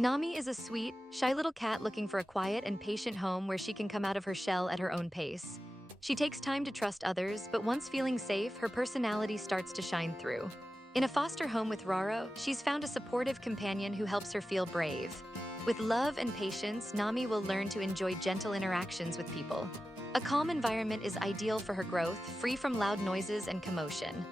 Nami is a sweet, shy little cat looking for a quiet and patient home where she can come out of her shell at her own pace. She takes time to trust others, but once feeling safe, her personality starts to shine through. In a foster home with Roro, she's found a supportive companion who helps her feel brave. With love and patience, Nami will learn to enjoy gentle interactions with people. A calm environment is ideal for her growth, free from loud noises and commotion.